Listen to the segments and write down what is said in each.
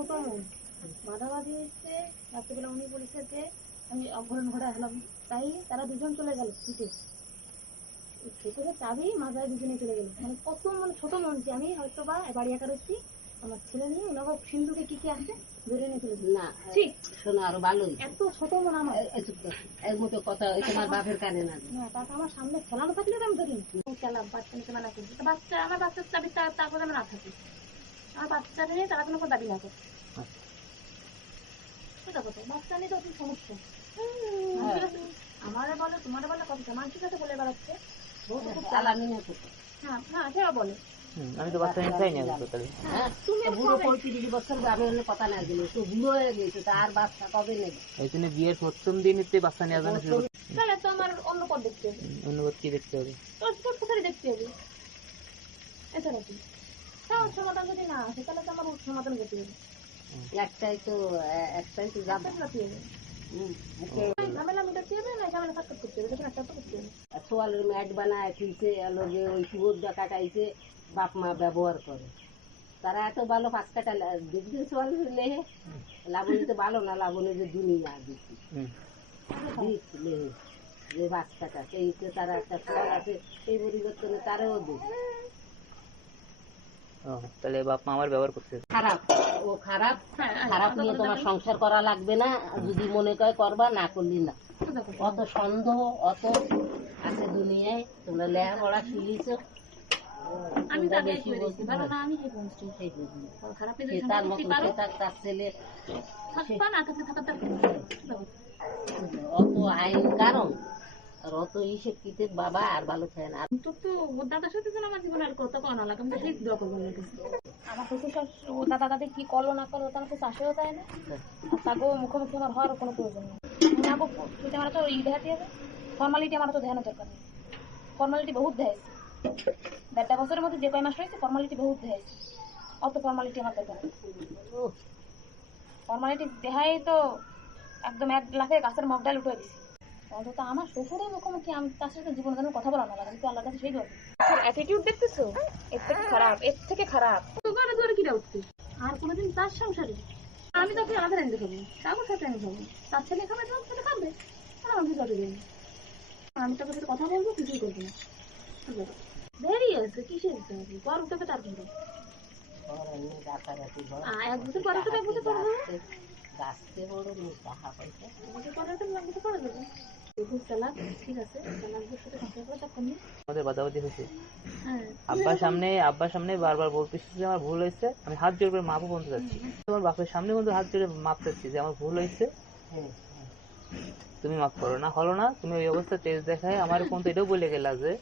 ছোট বাধাবাধি হচ্ছে রাত্রিবেলা উনি বলেছে যে আমি অপহরণ ঘরে হলাম। তাই তারা দুজন চলে গেল ছুটে। ভেতরে চাবি মাথায় দুজনে চলে গেল। মানে কত মানে ছোট মন যে আমি হয়তো বা বাড়ি একা রয়েছি আমার ছেলে নিয়ে ওনাকে সিন্ধুকে কি কি আছে? ধরে নিয়ে চলে না ঠিক শোনো আরও ভালোই। এত ছোট মন আমার। এই মতো কথা ওই তোমার বাপের কানে না। না তাকে আমার সামনে খেলানো থাকলে আমি ধরি খেলাম বাচ্চা নিতে মানা করি বাচ্চা আমার বাচ্চার চাবি তার তারপর আমি না থাকি আমার বাচ্চাটা নিয়ে তারা কোনো দাবি না করে। সেটা কথা বাচ্চা নিয়ে তো অতি সমস্যা। আমারে বলে তোমারে বলে কথা মানুষের কাছে বলে বেড়াচ্ছে? না হ্যাঁ হ্যাঁ সেও বলে। আমি তো বাচ্চা নিতে চাই না হ্যাঁ তুমি বুড়ো পঁয়ত্রিশ বছর আমি হলে কথা না দিলে তো বুড়ো হয়ে গেছে তার বাচ্চা কবে নেবে? এই জন্য বিয়ের প্রথম দিনতে বাচ্চা নেওয়া জানা শুরু তাহলে তো আমার অন্য পথ দেখতে হবে। অন্যবাদ কি দেখতে হবে? তোর তোর কোথায় দেখতে হবে? এছাড়া কি তাও সমাধান যদি না আসে তাহলে তো আমার সমাধান করতে হবে একটাই তো একটাই তো যাবে। ঝামেলা মিটাতে হবে? না ঝামেলা করতে হবে। দেখুন একটা তো করতে হবে। সোয়ালের ম্যাট বানায় ওই বাপ মা ব্যবহার করে। তারা এত ভালো পাঁচ কাটা দেখবেন সোয়াল লেহে? লাবণী তো ভালো না লাবণী যে দুনিয়া দিচ্ছি। লেহে যে বাচ্চাটা সেই যে তারা একটা সোয়াল আছে সেই পরিবর্তনে তারাও ও, তাহলে বাপ মা আমার ব্যবহার করতে খারাপ। ও খারাপ? খারাপ নিয়ে তোমার সংসার করা লাগবে না যদি মনে করে করবা না করলি না। অত সন্দেহ অত আছে দুনিয়ায় তোমরা লেখাপড়া শিলিছো আমি তার মতো তার ছেলে অত আইন কারণ আর অত হিসেব কিতেব বাবা আর ভালো থাকে না। তোর তো ওর দাদার সাথে যেন আমার জীবনে আর কথা কওয়া না লাগে আমি তো সেই দোয়া করব আমার কাছে। আমার শ্বশুর শাশুড়ি ও দাদা দাদি কি করল না করল তার কাছে আসেও তাই না। আর তাকে মুখোমুখি আমার হওয়ার কোনো প্রয়োজন নেই। না গো যদি আমার তো ই দেখাতে হবে ফর্মালিটি আমার তো ধ্যানের দরকার নেই। ফর্মালিটি বহুত দেখাইছে দেড়টা বছরের মধ্যে যে কয় মাস হয়েছে ফর্মালিটি বহুত দেখাইছে অত ফর্মালিটি আমার দরকার নেই। ফর্মালিটি দেখাই তো একদম এক লাখে গাছের মগ ডাল উঠে দিছি। অন্তত আমার শ্বশুরের মুখোমুখি আমি তার সাথে জীবন যেন কথা বলা না লাগে আমি তো আল্লাহর কাছে সেই দরকার অ্যাটিটিউড দেখতেছো? এর থেকে খারাপ এর থেকে খারাপ। তো ঘরে কি কিটা উঠতে আর কোনোদিন তার সংসারে? আমি তাকে আলাদা রেন্দে খাব তারপর সাথে আমি খাব তার ছেলে খাবে তোমার ছেলে খাবে। আর আমি যত দিন আমি তোকে সাথে কথা বলব কিছুই করব না। দেরি আছে কিসের পর উঠবে তার কিন্তু এক বছর পরে তো এক বছর পরে গাছতে- গাছতে বড় পরে তো দেবো খুব চালাক ঠিক আছে? চালাকদের সাথে সংসার করে চাপ নেই আমাদের বাদাবাদি হয়েছে। হ্যাঁ। আব্বার সামনে আব্বার সামনে বারবার বলতেছি যে আমার ভুল হয়েছে আমি হাত জোর করে মাপও বলতে যাচ্ছি আমার বাপের সামনে কিন্তু হাত জোরে মাপ চাচ্ছি যে আমার ভুল হয়েছে। হ্যাঁ তুমি মাফ করো। না হলো না তুমি ওই অবস্থা তেজ দেখায় আমার পর্যন্ত এটাও বলে গেলা যে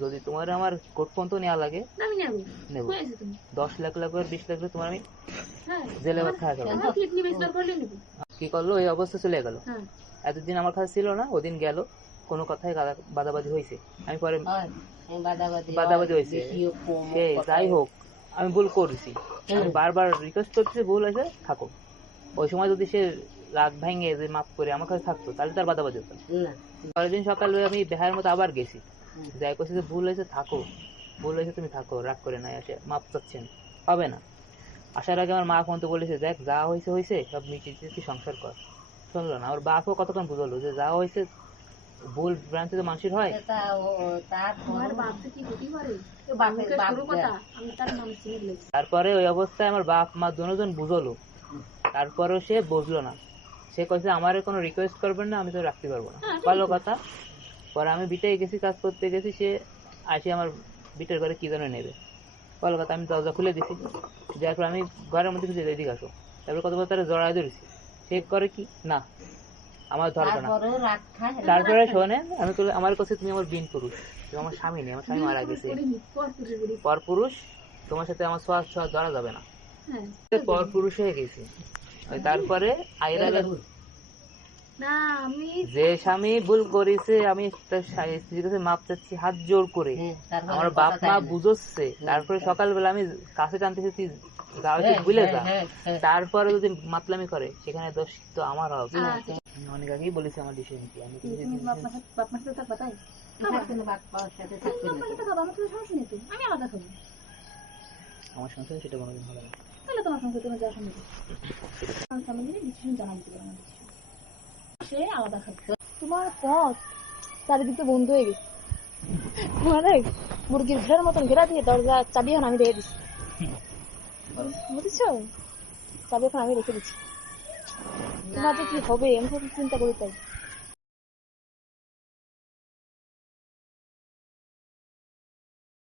যদি তোমার আমার কোর্ট পর্যন্ত নেওয়া লাগে নেব। দশ লাখ লাখ করে বিশ লাখ তোমার আমি হ্যাঁ। জেলে নেব? কি করল? এই অবস্থা চলে গেল। হ্যাঁ। এতদিন আমার কাছে ছিল না ওদিন গেল কোনো কথাই বাদাবাদি হয়েছে আমি পরে বাদাবাদি হয়েছে। যাই হোক আমি ভুল করেছি। আমি বারবার রিকোয়েস্ট করতেছি ভুল হয়েছে থাকো। ওই সময় যদি সে রাগ ভাঙে যে মাফ করে আমার কাছে থাকতো তাহলে তার বাদাবাদি হতো পরের দিন সকালে আমি বেহার মতো আবার গেছি। যাই করছি যে ভুল হয়েছে থাকো। ভুল হয়েছে তুমি থাকো রাগ করে নাই আসে মাপ চাচ্ছেন। হবে না। আসার আগে আমার মা ফোন তো বলেছে দেখ যা হয়েছে হয়েছে সব মিটিয়ে সংসার কর। শুনলো না। আমার বাপও কতক্ষণ বুঝলো যে যা হয়েছে ভুল ভ্রান্তি তো মানুষের হয়। তারপরে ওই অবস্থায় আমার বাপ মা দুজন বুঝলো। তারপরেও সে বুঝলো না। সে কইছে আমার কোনো রিকোয়েস্ট করবেন না আমি তো রাখতে পারব না। হ্যাঁ, ভালো কথা। পরে আমি বিটাই গেছি কাজ করতে গেছি সে আসে আমার বিটের ঘরে কি যেন নেবে। ভালো কথা আমি দরজা খুলে দিছি। যার পর আমি ঘরের মধ্যে কিছু এদিকে আসো। তারপর কত বছর তারা জড়াই ধরেছি। সে করে কি? না আমার ধরবে না। তারপরে শোনেন আমি আমার কাছে তুমি আমার বিন পুরুষ তুমি আমার স্বামী নেই আমার স্বামী মারা গেছে। পর পুরুষ তোমার সাথে আমার সোয়াদ সোয়াদ ধরা যাবে না। হ্যাঁ পর পুরুষ হয়ে গেছি। তারপরে আইরা যে স্বামী ভুল করেছে আমি স্ত্রীর কাছে মাপ চাচ্ছি হাত জোর করে। হ্যাঁ, আমার বাপ মা বুঝোচ্ছে। তারপরে সকালবেলা আমি কাছে টানতেছি দাওয়াতে হ্যাঁ, ভুলে হ্যাঁ, যা হ্যাঁ, তারপরে যদি মাতলামি করে সেখানে দোষ তো আমার হবে অনেক আগেই বলেছি আমার ডিসিশন কি আমি আমার সংসারে সেটা হবে না। তাহলে তোমার তুমি যা শুনবে সে আলাদা থাকবে তোমার পথ বন্ধ হয়ে গেছে। মুরগির ঘেরার মতন ঘেরা দিয়ে দরজা চাবি আমি দিয়ে দিচ্ছি। বুঝেছ? তবে এখন আমি রেখে দিচ্ছি। তোমাদের কি হবে? আমি চিন্তা করি তাই।